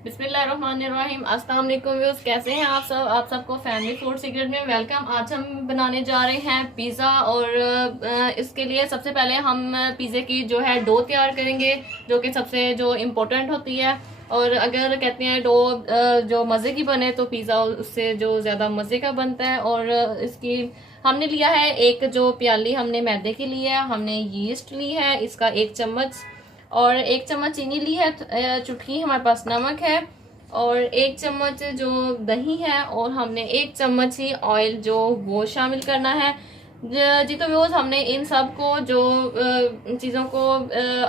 बिस्मिल्लाहिर्रहमानिर्रहीम। अस्सलाम वालेकुम व्यूअर्स, कैसे हैं आप सब? आप सबको फैमिली फूड सीक्रेट में वेलकम। आज हम बनाने जा रहे हैं पिज़्ज़ा और इसके लिए सबसे पहले हम पिज़्ज़े की जो है डो तैयार करेंगे, जो कि सबसे जो इम्पोर्टेंट होती है। और अगर कहते हैं डो जो मज़े की बने तो पिज़्ज़ा उससे जो ज़्यादा मज़े का बनता है। और इसकी हमने लिया है एक जो प्याली हमने मैदे की ली है, हमने यीस्ट ली है इसका 1 चम्मच, और 1 चम्मच चीनी ली है, चुटकी हमारे पास नमक है, और 1 चम्मच जो दही है, और हमने 1 चम्मच ही ऑयल जो वो शामिल करना है। जी तो व्यूअर्स, हमने इन सब को जो चीज़ों को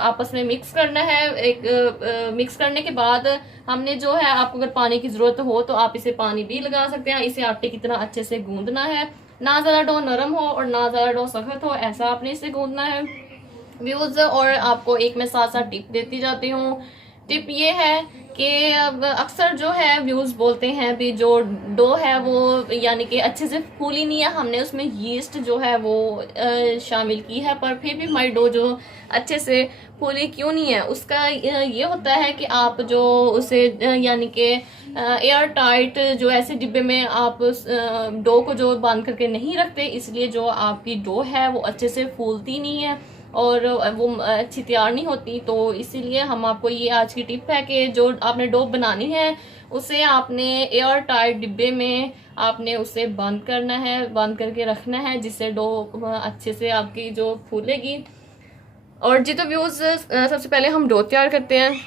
आपस में मिक्स करना है। मिक्स करने के बाद हमने जो है, आपको अगर पानी की ज़रूरत हो तो आप इसे पानी भी लगा सकते हैं। इसे आटे की तरह अच्छे से गूंदना है, ना ज़्यादा डो नरम हो और ना ज़्यादा डो सख्त हो, ऐसा आपने इसे गूंदना है व्यूज। और आपको एक मैं साथ साथ टिप देती जाती हूँ। टिप ये है कि अब अक्सर जो है व्यूज बोलते हैं भी जो डो है वो यानी कि अच्छे से फूली नहीं है, हमने उसमें यीस्ट जो है वो शामिल की है, पर फिर भी हमारी डो जो अच्छे से फूली क्यों नहीं है, उसका ये होता है कि आप जो उसे यानी कि एयर टाइट जो ऐसे डिब्बे में आप डो को जो बांध करके नहीं रखते, इसलिए जो आपकी डो है वो अच्छे से फूलती नहीं है और वो अच्छी तैयार नहीं होती। तो इसीलिए हम आपको ये आज की टिप है कि जो आपने डो बनानी है उसे आपने एयर टाइट डिब्बे में आपने उसे बंद करना है, बंद करके रखना है, जिससे डो अच्छे से आपकी जो फूलेगी। और जी तो व्यूज, सबसे पहले हम डो तैयार करते हैं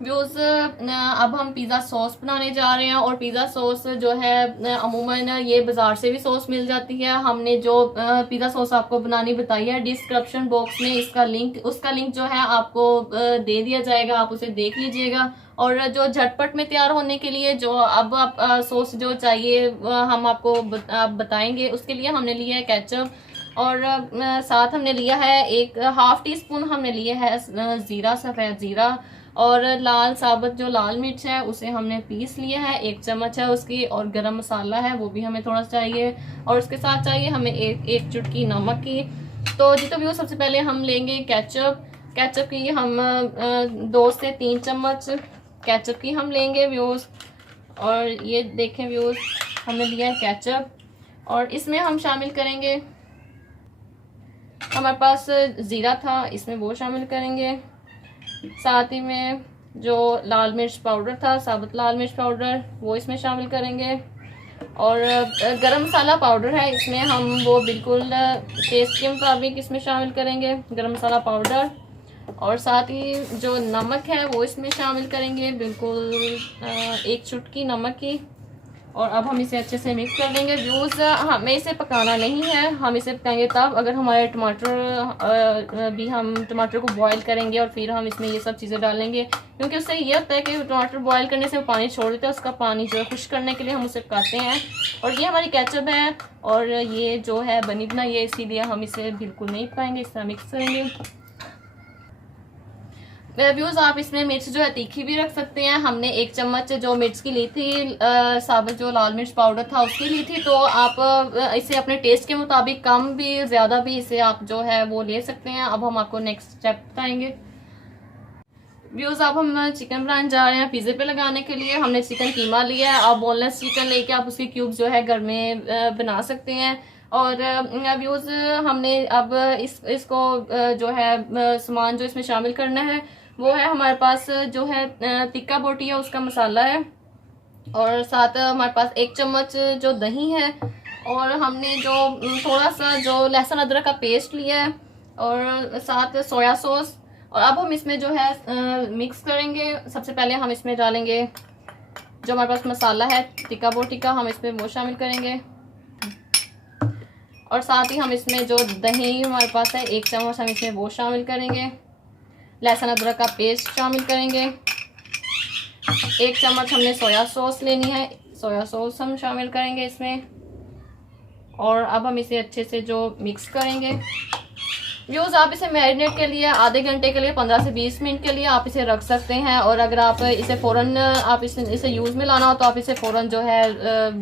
व्यूज। अब हम पिज़्ज़ा सॉस बनाने जा रहे हैं, और पिज़्ज़ा सॉस जो है अमूमन ये बाजार से भी सॉस मिल जाती है। हमने जो पिज़्ज़ा सॉस आपको बनानी बताई है, डिस्क्रिप्शन बॉक्स में उसका लिंक जो है आपको दे दिया जाएगा, आप उसे देख लीजिएगा। और जो झटपट में तैयार होने के लिए जो अब आप सॉस जो चाहिए हम आपको आप बताएंगे। उसके लिए हमने लिया है केचप, और साथ हमने लिया है एक हाफ टी स्पून हमने लिया है ज़ीरा, सफ़ेद ज़ीरा, और लाल साबुत जो लाल मिर्च है उसे हमने पीस लिया है, 1 चम्मच है उसकी, और गरम मसाला है वो भी हमें थोड़ा सा चाहिए, और उसके साथ चाहिए हमें एक चुटकी नमक की। तो जी तो व्यू, सबसे पहले हम लेंगे केचप। केचप की हम 2 से 3 चम्मच केचप की हम लेंगे व्यूज। और ये देखें व्यूज, हमने लिया है केचप, और इसमें हम शामिल करेंगे, हमारे पास ज़ीरा था इसमें वो शामिल करेंगे, साथ ही में जो लाल मिर्च पाउडर था, साबुत लाल मिर्च पाउडर, वो इसमें शामिल करेंगे, और गरम मसाला पाउडर है इसमें हम वो बिल्कुल टेस्ट के मुताबिक इसमें शामिल करेंगे गरम मसाला पाउडर, और साथ ही जो नमक है वो इसमें शामिल करेंगे, बिल्कुल 1 चुटकी नमक की। और अब हम इसे अच्छे से मिक्स कर देंगे व्यूज़। हमें इसे पकाना नहीं है, हम इसे पकाएंगे तब अगर हमारे टमाटर भी हम टमाटर को बॉईल करेंगे और फिर हम इसमें ये सब चीज़ें डालेंगे, क्योंकि उससे ये होता है कि टमाटर बॉईल करने से वो पानी छोड़ देता है, उसका पानी जो है खुश्क करने के लिए हम उसे पकाते हैं। और ये हमारी केचप है, और ये जो है बनी बनाई है, इसीलिए हम इसे बिल्कुल नहीं पकाएंगे, इस तरह मिक्स करेंगे व्यूज। आप इसमें मिर्च जो है तीखी भी रख सकते हैं। हमने 1 चम्मच जो मिर्च की ली थी, साबुत जो लाल मिर्च पाउडर था उसकी ली थी, तो आप इसे अपने टेस्ट के मुताबिक कम भी ज़्यादा भी इसे आप जो है वो ले सकते हैं। अब हम आपको नेक्स्ट स्टेप बताएंगे व्यूज। अब हम चिकन बनाने जा रहे हैं पिज़्ज़े पे लगाने के लिए। हमने चिकन कीमा लिया है, आप बोनलेस चिकन लेके आप उसके क्यूब जो है घर में बना सकते हैं। और व्यूज, हमने अब इसको जो है सामान जो इसमें शामिल करना है वो है हमारे पास जो है टिक्का बोटी है उसका मसाला है, और साथ हमारे पास 1 चम्मच जो दही है, और हमने जो थोड़ा सा जो लहसुन अदरक का पेस्ट लिया है, और साथ सोया सॉस। और अब हम इसमें जो है मिक्स करेंगे। सबसे पहले हम इसमें डालेंगे जो हमारे पास मसाला है टिक्का बोटी का, हम इसमें वो शामिल करेंगे, और साथ ही हम इसमें जो दही हमारे पास है 1 चम्मच हम इसमें वो शामिल करेंगे, लहसुन अदरक का पेस्ट शामिल करेंगे, 1 चम्मच हमने सोया सॉस लेनी है, सोया सॉस हम शामिल करेंगे इसमें। और अब हम इसे अच्छे से जो मिक्स करेंगे व्यूज़। आप इसे मैरिनेट के लिए आधे घंटे के लिए 15 से 20 मिनट के लिए आप इसे रख सकते हैं, और अगर आप इसे फ़ौरन आप इसे यूज़ में लाना हो तो आप इसे फ़ौरन जो है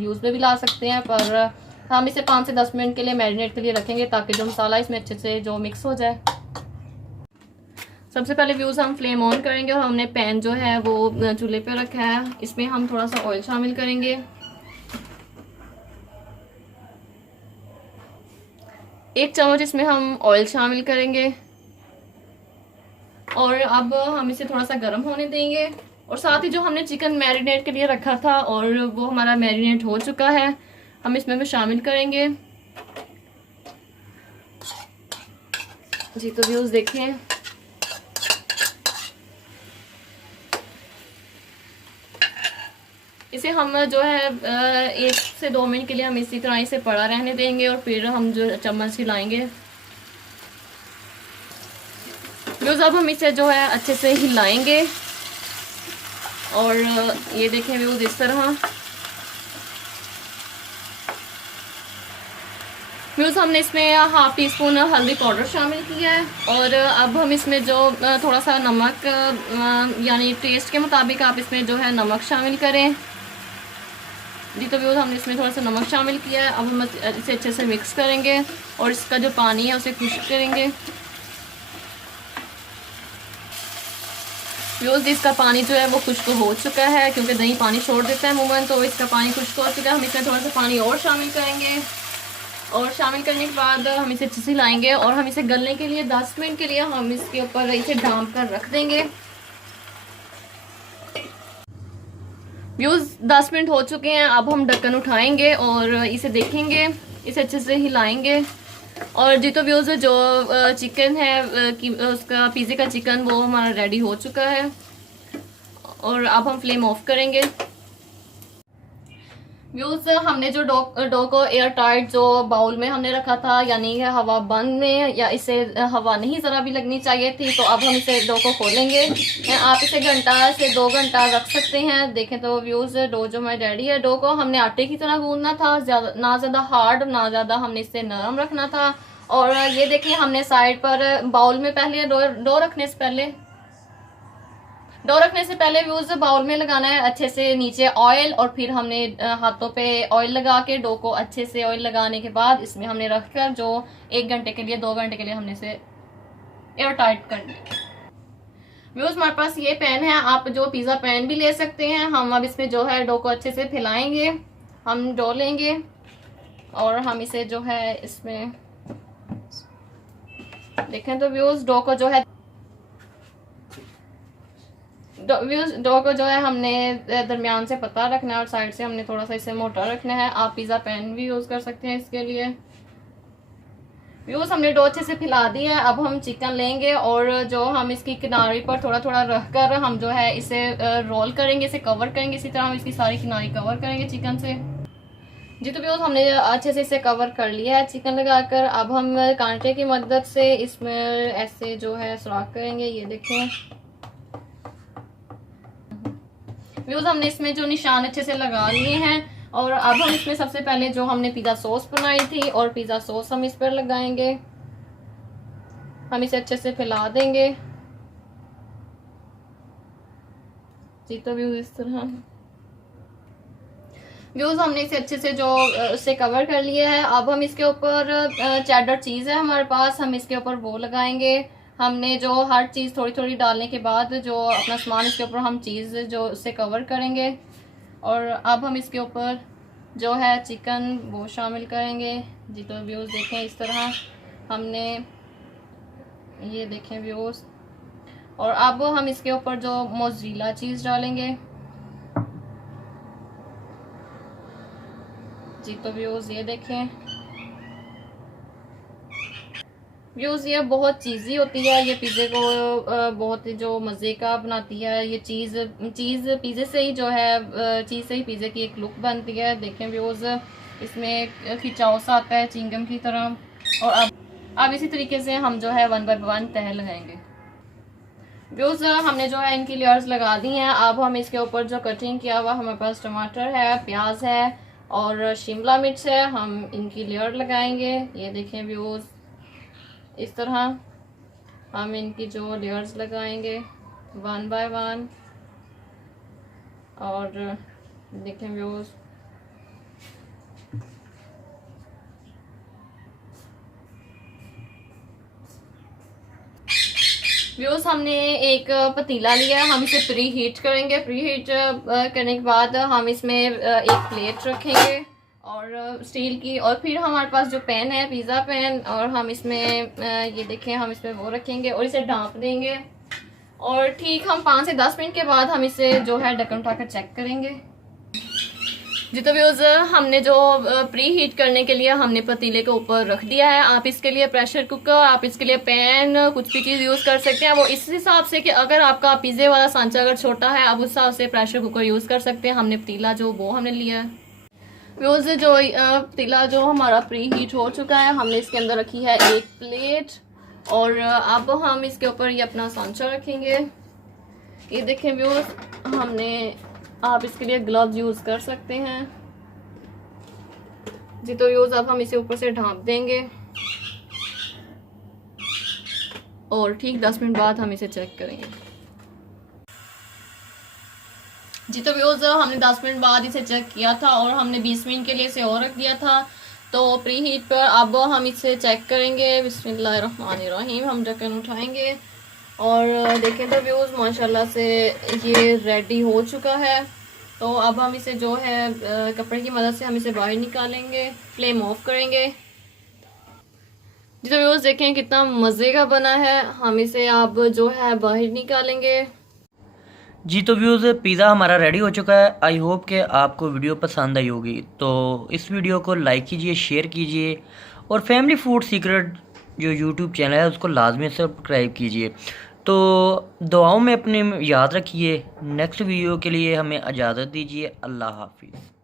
यूज़ में भी ला सकते हैं, पर हम इसे 5 से 10 मिनट के लिए मैरिनेट के लिए रखेंगे ताकि जो मसाला इसमें अच्छे से जो मिक्स हो जाए। सबसे पहले व्यूज़ हम फ्लेम ऑन करेंगे और हमने पैन जो है वो चूल्हे पे रखा है। इसमें हम थोड़ा सा ऑयल शामिल करेंगे। एक चम्मच इसमें हम ऑयल शामिल करेंगे और अब हम इसे थोड़ा सा गर्म होने देंगे। और साथ ही जो हमने चिकन मैरिनेट के लिए रखा था और वो हमारा मैरिनेट हो चुका है, हम इसमें भी शामिल करेंगे। जी तो व्यूज़ देखें, इसे हम जो है 1 से 2 मिनट के लिए हम इसी तरह इसे पड़ा रहने देंगे और फिर हम जो चम्मच हिलाएंगे। व्यूज़ अब हम इसे जो है अच्छे से हिलाएंगे और ये देखें व्यूज़ इस तरह। व्यूज़ हमने इसमें हाफ टी स्पून हल्दी पाउडर शामिल किया है और अब हम इसमें जो थोड़ा सा नमक यानी टेस्ट के मुताबिक आप इसमें जो है नमक शामिल करें। जी तो व्यूज़ हमने इसमें थोड़ा सा नमक शामिल किया है। अब हम इसे अच्छे से मिक्स करेंगे और इसका जो पानी है उसे खुश्क करेंगे। व्यूज़ इसका पानी जो है वो खुश्क हो चुका है क्योंकि दही पानी छोड़ देता है अमूमन, तो इसका पानी खुश्क हो चुका है। हम इसमें थोड़ा सा पानी और शामिल करेंगे और शामिल करने के बाद हम इसे अच्छे से हिलाएंगे और हम इसे गलने के लिए 10 मिनट के लिए हम इसके ऊपर इसे ढाँप कर रख देंगे। व्यूज़ 10 मिनट हो चुके हैं। अब हम ढक्कन उठाएंगे और इसे देखेंगे, इसे अच्छे से हिलाएंगे। और जी तो व्यूज़ जो चिकन है कि उसका पिज़्ज़े का चिकन वो हमारा रेडी हो चुका है और अब हम फ्लेम ऑफ करेंगे। व्यूज़ हमने जो डो को एयर टाइट जो बाउल में हमने रखा था, यानी हवा बंद में, या इसे हवा नहीं ज़रा भी लगनी चाहिए थी, तो अब हम इसे डो को खोलेंगे। आप इसे घंटा से 2 घंटा रख सकते हैं। देखें तो व्यूज़ डो जो हमारी रेडी है। डो को हमने आटे की तरह गूंदना था, ना ज़्यादा हार्ड ना ज़्यादा हमने इसे नरम रखना था। और ये देखिए हमने साइड पर बाउल में पहले डो रखने से पहले व्यूज़ बाउल में लगाना है अच्छे से नीचे ऑयल, और फिर हमने हाथों पे ऑयल लगा के डो को अच्छे से ऑयल लगाने के बाद इसमें हमने रखकर जो 1 घंटे के लिए 2 घंटे के लिए हमने इसे एयर टाइट कर दिया। व्यूज़ हमारे पास ये पैन है, आप जो पिज़्ज़ा पैन भी ले सकते हैं। हम अब इसमें जो है डो को अच्छे से फैलाएंगे। हम डो लेंगे और हम इसे जो है इसमें देखें तो व्यूज़ डो को जो है डो को जो है हमने दरमियान से पतला रखना है और साइड से हमने थोड़ा सा इसे मोटा रखना है। आप पिज़्ज़ा पैन भी यूज़ कर सकते हैं इसके लिए। व्यूज़ हमने डो अच्छे से फैला दी है। अब हम चिकन लेंगे और जो हम इसकी किनारे पर थोड़ा थोड़ा रख कर हम जो है इसे रोल करेंगे, इसे कवर करेंगे। इसी तरह हम इसकी सारी किनारे कवर करेंगे चिकन से। जी तो व्यूज़ हमने अच्छे से इसे कवर कर लिया है चिकन लगाकर। अब हम कांटे की मदद से इसमें ऐसे जो है सुराख करेंगे। ये देखें व्यूज़ हमने इसमें जो निशान अच्छे से लगा लिए हैं। और अब हम इसमें सबसे पहले जो हमने पिज़्ज़ा सॉस बनाई थी और पिज़्ज़ा सॉस हम इस पर लगाएंगे। हम इसे अच्छे से फैला देंगे। जी तो व्यूज़ इस तरह व्यूज़ हमने इसे अच्छे से जो उससे कवर कर लिया है। अब हम इसके ऊपर चेडर चीज़ है हमारे पास, हम इसके ऊपर वो लगाएंगे। हमने जो हर चीज़ थोड़ी थोड़ी डालने के बाद जो अपना सामान इसके ऊपर हम चीज़ जो उससे कवर करेंगे। और अब हम इसके ऊपर जो है चिकन वो शामिल करेंगे। जी तो व्यूज़ देखें इस तरह हमने ये देखें व्यूज़। और अब हम इसके ऊपर जो मोज़रेला चीज़ डालेंगे। जी तो व्यूज़ ये देखें व्यूज़ ये बहुत चीज़ी होती है। ये पिज़्ज़े को बहुत जो मज़े का बनाती है। ये चीज़ पिज़्ज़े से ही जो है चीज़ से ही पिज़्ज़े की एक लुक बनती है। देखें व्यूज़ इसमें खिंचाव सा आता है चिंगम की तरह। और अब इसी तरीके से हम जो है 1 बाय 1 तह लगाएंगे। व्यूज़ हमने जो है इनकी लेयर्स लगा दी हैं। अब हम इसके ऊपर जो कटिंग किया हुआ हमारे पास टमाटर है, प्याज है और शिमला मिर्च है, हम इनकी लेयर लगाएंगे। ये देखें व्यूज़ इस तरह हम इनकी जो लेयर्स लगाएंगे 1 बाय 1। और देखें व्यूज़ व्यूज हमने एक पतीला लिया है, हम इसे प्री हीट करेंगे। प्री हीट करने के बाद हम इसमें एक प्लेट रखेंगे और स्टील की, और फिर हमारे पास जो पैन है पिज़्ज़ा पैन, और हम इसमें ये देखें हम इसमें वो रखेंगे और इसे ढाँप देंगे। और ठीक हम 5 से 10 मिनट के बाद हम इसे जो है ढक्कन उठाकर चेक करेंगे। जी तो व्यूज़ हमने जो प्री हीट करने के लिए हमने पतीले के ऊपर रख दिया है। आप इसके लिए प्रेशर कुकर, आप इसके लिए पैन, कुछ भी चीज़ यूज़ कर सकते हैं। वो इस हिसाब से कि अगर आपका पिज़्ज़े वाला सांचा अगर छोटा है, आप उस हिसाब से प्रेशर कुकर यूज़ कर सकते हैं। हमने पतीला जो वो हमने लिया है। व्यूज़ जो पतीला जो हमारा प्री हीट हो चुका है, हमने इसके अंदर रखी है एक प्लेट, और अब हम इसके ऊपर ये अपना सांचा रखेंगे। ये देखें व्यूज़, हमने, आप इसके लिए ग्लव्स यूज़ कर सकते हैं। जी तो व्यूज़ अब हम इसे ऊपर से ढाँप देंगे और ठीक 10 मिनट बाद हम इसे चेक करेंगे। जी तो व्यूज़ हमने 10 मिनट बाद इसे चेक किया था और हमने 20 मिनट के लिए इसे और रख दिया था। तो प्री हीट पर अब हम इसे चेक करेंगे। बिस्मिल्लाहिर्रहमानिर्रहीम। हम ढक्कन उठाएंगे और देखें तो व्यूज़ माशाल्लाह से ये रेडी हो चुका है। तो अब हम इसे जो है कपड़े की मदद से हम इसे बाहर निकालेंगे, फ्लेम ऑफ करेंगे। जी तो व्यूज़ देखें कितना मज़े का बना है। हम इसे अब जो है बाहर निकालेंगे। जी तो व्यूज़ पिज़्ज़ा हमारा रेडी हो चुका है। आई होप कि आपको वीडियो पसंद आई होगी। तो इस वीडियो को लाइक कीजिए, शेयर कीजिए और फैमिली फूड सीक्रेट जो यूट्यूब चैनल है उसको लाजमी सब्सक्राइब कीजिए। तो दुआओं में अपने याद रखिए। नेक्स्ट वीडियो के लिए हमें इजाज़त दीजिए। अल्लाह हाफिज़।